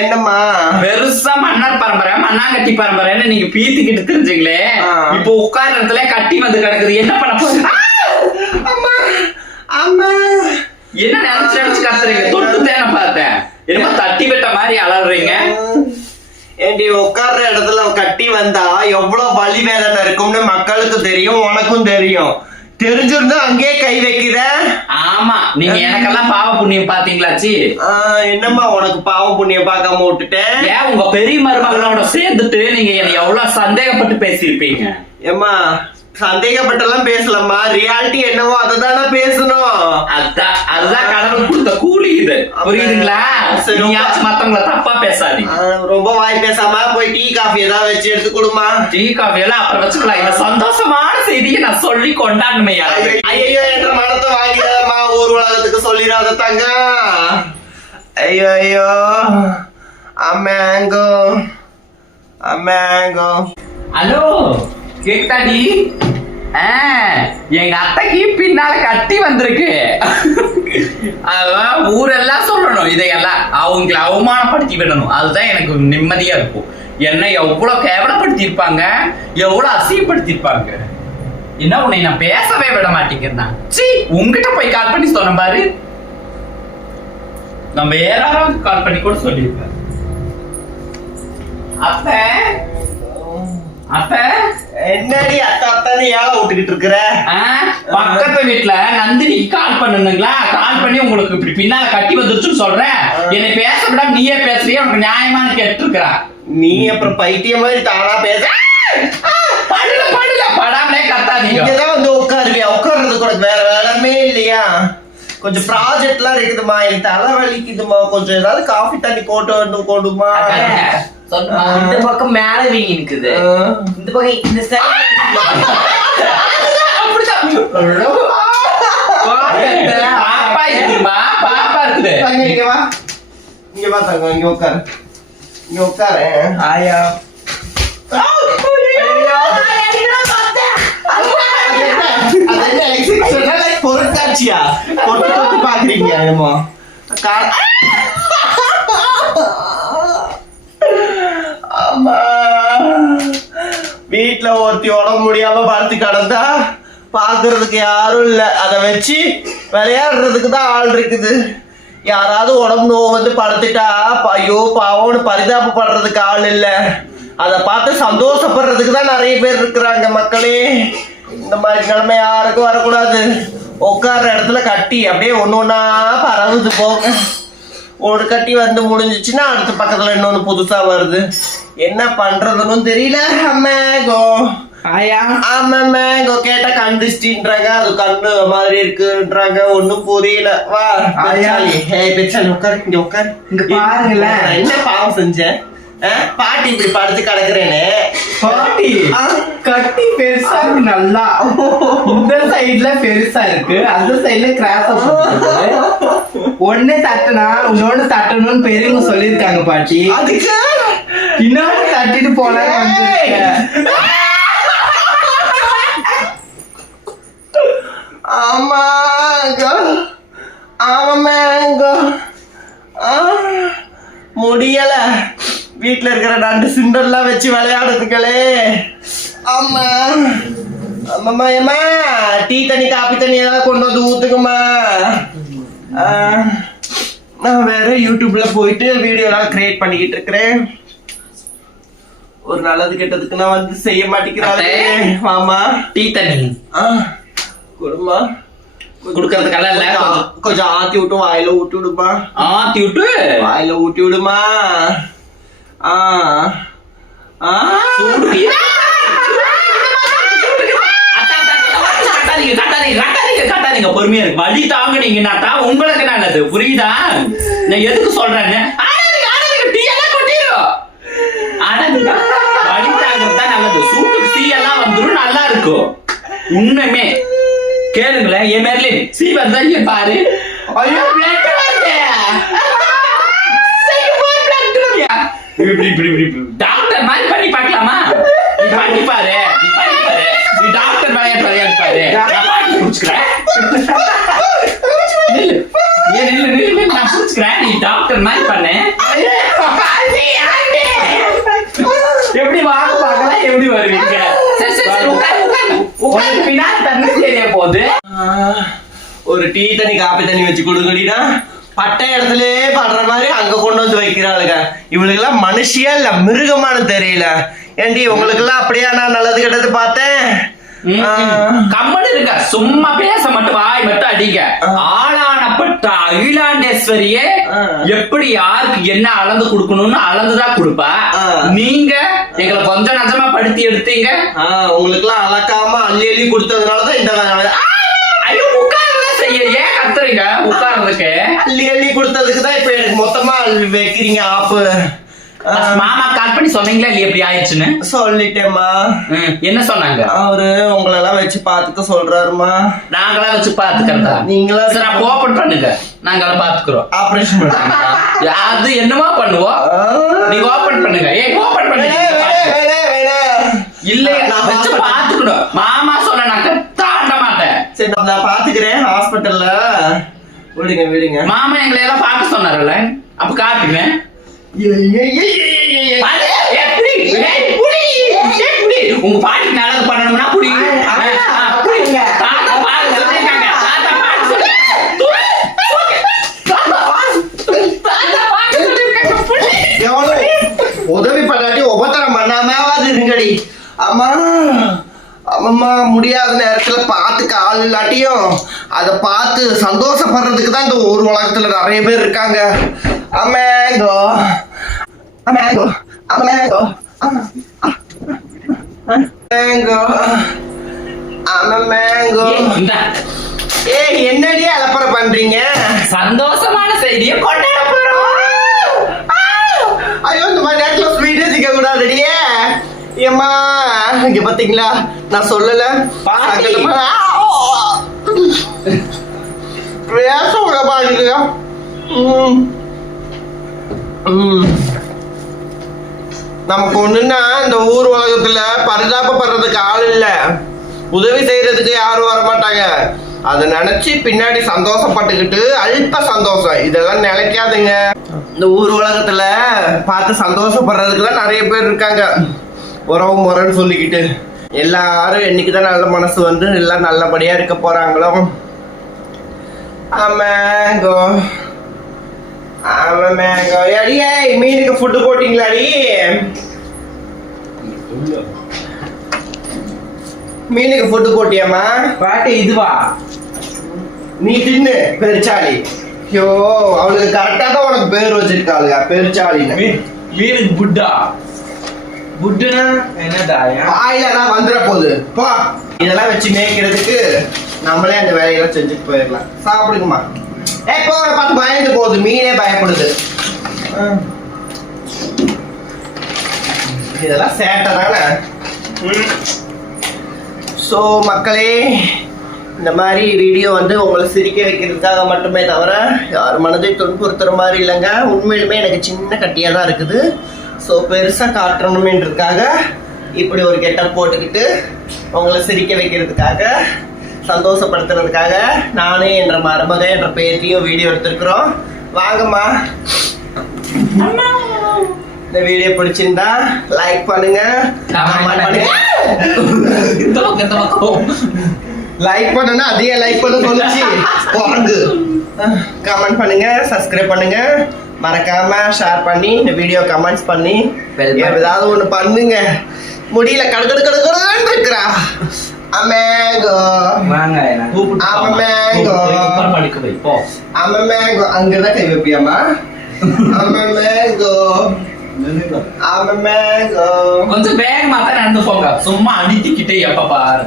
என்னம்மா? பெருசா மன்னர் பரம்பரை மண்ணாங்கட்டி பரம்பரைன்னு நீங்க பீத்திக்கிட்டு தெரிஞ்சுங்களே. இப்போ உட்கார்ற இடத்துல கட்டி வந்து கிடக்குது. என்ன பண்ண போறீங்க என்ன நினைச்சு நினைச்சு கத்துறீங்க? தொட்டு தேனை பார்த்தேன் என்னமோ தட்டி விட்ட மாதிரி அலறீங்க. ஏண்டி உட்கார்ற இடத்துல கட்டி வந்தா எவ்வளவு வலி வேதனை இருக்கும்னு மக்களுக்கு தெரியும் உனக்கும் தெரியும். தெரிஞ்சிருந்தா அங்கேயே கை வைக்கிற? ஆமா. நீங்க எனக்கெல்லாம் பாவ புண்ணியம் பாத்தீங்களாச்சி? என்னம்மா உனக்கு பாவம் புண்ணியம் பார்க்காம விட்டுட்டேன் ஏன் உங்க பெரிய மருமகளோட சேர்ந்துட்டு நீங்க என்னை எவ்வளவு சந்தேகப்பட்டு பேசியிருப்பீங்க? ஏம்மா சந்தேகப்பட்டெல்லாம் பேசலாமா ரியாலிட்டி என்னவோ அதை தானே பேசணும். அதான் அதுதான் கடவுள் கொடுத்த கூலி இது. புரியுதுங்களா? சரி. நீயாச்சும் மத்தவங்கள தப்பா பேசாதீங்க. ரொம்ப வாய் பேசாம போய் டீ காஃபி ஏதாவது வச்சு எடுத்து கொடுமா டீ காஃபி எல்லாம் அப்புறம் வச்சுக்கலாம். இந்த சந்தோஷமான செய்தியை நான் சொல்லி கொண்டாடணுமே ஐயோ என்ற மனத்தை வாங்கிடாதம்மா. ஊர் உலகத்துக்கு சொல்லிடாத தங்க. ஐயோ ஐயோ. அம்மேங்கோ. அம்மேங்கோ. ஹலோ? கேட்டாடி? எங்க அத்தைக்கு பின்னால கட்டி வந்திருக்கு. அதான் ஊரெல்லாம் சொல்லணும் இதையெல்லாம் அவங்கள அவமானப்படுத்தி விடணும். அதுதான் எனக்கு நிம்மதியா இருக்கும். என்ன எவ்வளவு கேவலப்படுத்தி இருப்பாங்க எவ்வளவு அசிங்கப்படுத்தி என்ன உன்னை நான் பேசவே விட மாட்டேங்கிறேன் சி உங்ககிட்ட போய் கால் பண்ணி சொன்ன பாரு. நம்ம யாராவது கால் பண்ணி கூட சொல்லியிருப்பேன். அப்ப அத்தை என்னடி அத்தா அத்தான்னு ஏழை விட்டுக்கிட்டு இருக்கிற? பக்கத்து வீட்ல நந்தினி கால் பண்ணணுங்களா கால் பண்ணி உங்களுக்கு இப்படி பின்னால கட்டி வந்துருச்சுன்னு சொல்றேன் என்னை பேச விடாம நீயே பேசுறிய உனக்கு நியாயமானு கேட்டுருக்கிறா. நீ அப்புறம் பைத்தியம் மாதிரி தானா பேச. படல படல படாமலே கத்தாதீங்க. இங்கதான் வந்து உட்காருவியா? உட்கார்றது கூட வேற வேலைமே இல்லையா? கொஞ்சம் ப்ராஜெக்ட்லாம் இருக்குதுமா எனக்கு தலை வலிக்குதுமா கொஞ்சம் ஏதாவது காஃபி தண்ணி போட்டு வந்து போடுமா இந்த பக்கம் மேல வீங்கி நிக்குது. இந்த பக்கம் இந்த தங்க இங்க வா. தங்க. இங்க உட்காரு இங்க உட்காரு ஆயா. பொருட்காட்சியா தொட்டு பாக்குறீங்க என்னமோ? அம்மா. ஒருத்தி உடம்பு முடியாம படுத்து கிடந்தா பாக்குறதுக்கு யாரும் இல்ல. அதை வச்சு விளையாடுறதுக்கு தான் ஆள் இருக்குது. யாராவது உடம்பு நோவு வந்து படுத்துட்டா ஐயோ பாவம்னு பரிதாபப்படுறதுக்கு ஆள் இல்ல. அதை பார்த்து சந்தோஷப்படுறதுக்கு தான் நிறைய பேர் இருக்கிறாங்க மக்களே. இந்த மாதிரி நிலைமை யாருக்கும் வரக்கூடாது. உட்கார்ற இடத்துல கட்டி அப்படியே ஒன்று ஒன்றா பரவுது போங்க. ஒரு கட்டி வந்து முடிஞ்சிச்சுன்னா அடுத்த பக்கத்தில் இன்னொன்று புதுசாக வருது. என்ன பண்றதுன்னு தெரியல. ஆமா மேங்கோ கேட்டா கண்டிஸ்டின்றாங்க அது கண்ணு மாதிரி இருக்குன்றாங்க. ஒண்ணும் புரியல. வா ஆயா. பெச்சாலி. ஏய் பெச்சாலி உட்காரு. இங்க உட்காரு. இங்க பாருங்களேன். நான் என்ன பாவம் செஞ்சேன்? பாட்டி இப்படி படுத்து கிடக்குறேனே. பாட்டி. கட்டி பெருசா இருக்கு நல்லா. இந்த சைடுல பெருசா இருக்கு. அந்த சைடுல கிராஸா ஒண்ணு தட்டுனா இன்னொன்னு தட்டணும்னு பெரியவங்க சொல்லியிருக்காங்க பாட்டி. அதுக்கு இன்னொன்னு தட்டிட்டு போல ஆமாங்க ஆமா மேங்கோ. ஆ, முடியல. வீட்ல இருக்கிற நண்டு சிண்டர்லாம் வச்சு விளையாடுறதுங்களே ஆமா. ஆமாம்மா ஏம்மா டீ தண்ணி காப்பி தண்ணி ஏதாவது கொண்டு வந்து ஊத்துக்குமா நான் வேற யூடியூப்ல போயிட்டு வீடியோலாம் கிரியேட் பண்ணிக்கிட்டு இருக்கிறேன். ஒரு நல்லது கெட்டதுக்கு நான் வந்து செய்ய மாட்டேங்கிறாளே. ஆமா டீ தண்ணி கொடுமா குடுக்கறதுக்கெல்லாம் இல்ல கொஞ்சம் ஆத்தி விட்டு வாயில ஊட்டி விடுமா ஆத்தி விட்டு வாயில ஊட்டி விடுமா ஆ ஆ. பொறுமையா இருக்கு வழி தாங்குனீங்கன்னா உங்களுக்கு நல்லது புரியுதா நான் எதுக்கு சொல்றேன்னு ஆடாதீங்க, ஆடாதீங்க, டீ எல்லாம் கொட்டிரும். ஆடாதீங்க. வழி தாங்குறது தான் நல்லது சூட்டுக்கு டீ எல்லாம் வந்துரும் நல்லா இருக்கும் உண்மையுமே. கேளுங்களேன் என் மேர்லின் சீ வந்தா இங்க பாரு. ஐயோ பிளட் வருது. இப்படி இப்படி இப்படி. டாக்டர் மாதிரி பண்ணி பார்க்கலாமா? நீ பண்ணி பாரு. நீ பண்ணி பாரு. நீ டாக்டர் விளையாட்டு பாரு நான் பாட்டி குடிச்சுக்கிறேன் நில்லு. ஏன் ஹாஸ்பிட்டல் மாதிரி பண்ணு. எப்படி வாங்க பார்க்கலாம்? எப்படி வருவீங்க சரி சரி சரி உட்காரு தண்ணி தெரிய போகுது? ஒரு டீ தண்ணி காப்பி தண்ணி வச்சு கொடுங்கடினா பட்ட இடத்துல படுற மாதிரி அங்க கொண்டு வந்து வைக்கிறாளுங்க. இவளுக்கெல்லாம் மனுஷியா இல்ல மிருகமானு தெரியல. ஏண்டி உங்களுக்கு எல்லாம் அப்படியா நான் நல்லது கெட்டது பார்த்தேன். கம்மனு இருக்க சும்மா பேச மட்டும் வாய் மட்டும் அடிங்க. ஆளானப்பட்ட அகிலாண்டேஸ்வரியே. எப்படி யாருக்கு என்ன அளந்து கொடுக்கணும்னு அளந்துதான் கொடுப்பா. நீங்க எங்களை கொஞ்சம் நஞ்சமா படுத்தி எடுத்தீங்க. உங்களுக்கு எல்லாம் அளக்காம அள்ளி அள்ளி கொடுத்ததுனாலதான் இந்த ஐயோ உட்கார்றதா செய்ய. ஏன் கத்துறீங்க? உட்கார்றதுக்கு. அள்ளி அள்ளி கொடுத்ததுக்கு தான் இப்ப எனக்கு மொத்தமா வைக்கிறீங்க ஆப்பு. மாமா கால் பண்ணி சொன்னீங்களா இல்லையா எப்படி ஆயிடுச்சுன்னு? சொல்லிட்டேம்மா. என்ன சொன்னாங்க? அவரு உங்களை எல்லாம் வச்சு பாத்துக்க சொல்றாருமா நாங்களா வச்சு பாத்துக்கிறதா நீங்களா சரி அப்ப ஓபன் பண்ணுங்க நாங்களாம் பாத்துக்கிறோம் ஆபரேஷன் பண்ணுறீங்களா அது என்னமா பண்ணுவோம் நீங்க ஓபன் பண்ணுங்க. ஏய் ஓபன் பண்ணுங்க இல்ல நான் வச்சு. பாத்துக்கணும் மாமா சொன்ன நான் தாண்ட மாட்டேன் சரி நான் பாத்துக்கிறேன் ஹாஸ்பிட்டல்ல விடுங்க விடுங்க. மாமா எங்களை எல்லாம் பார்க்க சொன்னார்ல அப்ப காட்டுங்க. உங்க பாட்டி நல்லது பண்ணணும்னா புடி. பண்ணாமாவது இருங்கடி அம்மா அம்மம்மா முடியாத நேரத்துல பார்த்துக்க ஆள் இல்லாட்டியும் அதை பார்த்து சந்தோஷப்படுறதுக்கு தான் இந்த ஒரு உலகத்துல நிறைய பேர் இருக்காங்க. அமேங்கோ அமேங்கோ அமேங்கோ மேங்கோ ஏய், இந்தா. ஏய் என்னடி அலப்பறை பண்றீங்க? சந்தோஷமான செய்தியை கொண்டாட போறோம். ஐயோ இந்த மாதிரி நேரத்துல ஸ்வீட் வச்சுக்க கூடாதுடியே ஏம்மா? இங்க பாத்தீங்களா? நான் சொல்லல. பேச விட. ம். நமக்கு ஒண்ணுன்னா இந்த ஊர் உலகத்துல பரிதாபப்படுறதுக்கு ஆள் இல்ல. உதவி செய்யறதுக்கு யாரும் வர மாட்டாங்க. அதை நினைச்சு பின்னாடி சந்தோஷப்பட்டுக்கிட்டு அல்ப சந்தோஷம். இதெல்லாம் நிலைக்காதுங்க இந்த ஊர் உலகத்துல பார்த்து சந்தோஷப்படுறதுக்கு தான் நிறைய பேர் இருக்காங்க. உறவு முறைன்னு சொல்லிக்கிட்டு எல்லாரும் என்னைக்குதான் நல்ல மனசு வந்து எல்லாம் நல்லபடியா இருக்க போறாங்களோ? ஆமாங்கோ மேங்கோ. அடியே மீனுக்கு ஃபுட்டு போட்டீங்களாடி மீனுக்கு ஃபுட்டு போட்டியாம்மா? பாட்டு இதுவா? நீ தின்னு பெருச்சாளி. ஐயோ அவளுக்கு கரெக்டா தான் உனக்கு பேர் வச்சிருக்காளுங்க பெருச்சாளின்னு. மீனுக்கு புட்டா புட்டுனா என்னடா வாயில தான் வந்துட போகுது போ. இதெல்லாம் வச்சு மேய்க்கிறதுக்கு நம்மளே அந்த வேலையெல்லாம் செஞ்சுட்டு போயிடலாம். சாப்பிடுங்கம்மா. ஏ போற பார்த்து பயந்து போகுது. மீனே பயப்படுது. இதெல்லாம் சேட்டை தானே? ஸோ மக்களே இந்த மாதிரி வீடியோ வந்து உங்களை சிரிக்க வைக்கிறதுக்காக மட்டுமே தவிர யார் மனதை துன்புறுத்துற மாதிரி இல்லைங்க. உண்மையிலுமே எனக்கு சின்ன கட்டியாக தான் இருக்குது. ஸோ பெருசாக காட்டணுமேன்றதுக்காக இப்படி ஒரு கெட்டப் போட்டுக்கிட்டு உங்களை சிரிக்க வைக்கிறதுக்காக சந்தோஷப்படுத்துறதுக்காக நானே என்ற மருமக என்ற பேத்தியும் வீடியோ எடுத்திருக்கிறோம். வாங்கம்மா. இந்த வீடியோ பிடிச்சிருந்தா லைக் பண்ணுங்க. லைக் பண்ணனா அதே லைக் பண்ண சொல்லுச்சு. வாங்கு. கமெண்ட் பண்ணுங்க சப்ஸ்கிரைப் பண்ணுங்க. மறக்காம ஷேர் பண்ணி இந்த வீடியோ கமெண்ட்ஸ் பண்ணி. ஏதாவது ஒண்ணு பண்ணுங்க. முடியல கடுக்கடு கடுக்கடுன்னு இருக்கிறா. வை, போ. அமேங்கோ அங்கதான் கை வைப்பியாமா அமேங்கோ அமேங்கோ கொஞ்சம் வேகமா தான் நடந்து போங்க. சும்மா அடித்துக்கிட்டே எப்ப பாரு.